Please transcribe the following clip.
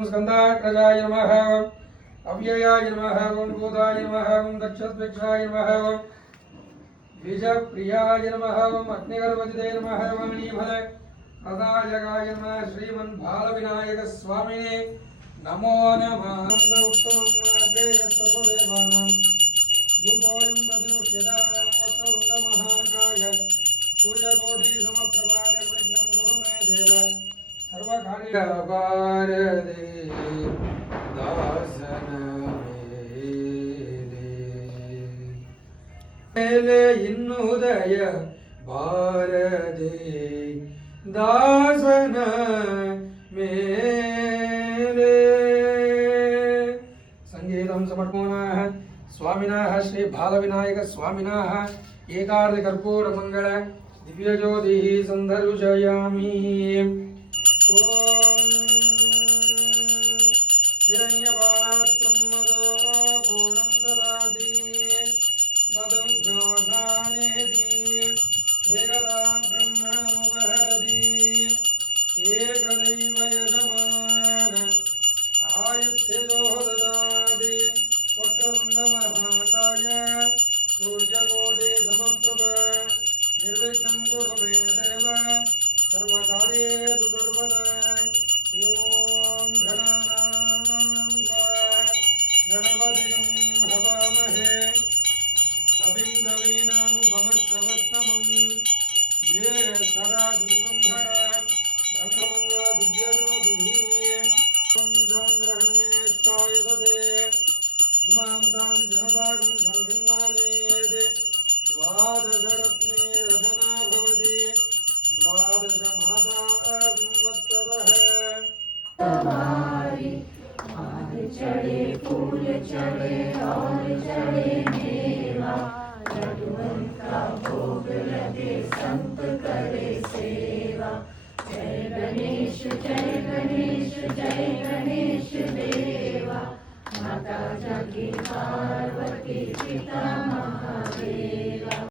स्कंदाग्रजाय नमः। अव्ययाय नमः। ओम भूताय नमः। ओम दक्षस्वेक्षाय नमः। ओम बीजप्रियाय नमः। ओम अग्निगर्भजिते नमः। ओम नीभले प्रदायकाय नमः। श्रीमन् बालविनायक स्वामिने नमो नमः। सर्वदेवानां धूपोऽयं प्रतिमुह्यतां वक्रतुण्डमहाकाय सूर्यकोटिसमप्रभा निर्विघ्नं कुरु मे देव सर्वकार्यभारते दासन मेले ಇನ್ನುದಯ ಭಾರದೆ दासन मेले संगीतं समर्पयामः स्वामिनः श्री बालविनायक स्वामिनः एकादश कर्पूर मंगल दिव्य ज्योति संदर्शयामि। ओम हिरण्यपात्रं मदो पूर्णं ददाति मधुघोषानेति एकदा ब्रह्मणमुपहरति एकदैव यजमान आयुस्तेजो ददाति वक्रतुण्डमहाकाय सूर्यकोटिसमप्रभ निर्विघ्नं कुरु मे देव सर्वकार्येषु सर्वदा। ओम गणानां गणपतिं हवामहे कविं कवीनामुपमश्रवस्तमं ज्येष्ठराजं ब्रह्मणा ब्रह्ममङ्गलदिव्यज्योतिः ददे इमां तां जनतागं संघन्नानेति द्वादशरत्ने रचना भवति द्वादश माता संवत्सरः। चढ़े फूल चढ़े और चढ़े मेवा जगवन का भोग लगे संत करे सेवा। जय गणेश जय गणेश जय गणेश देवा माता जागी पार्वती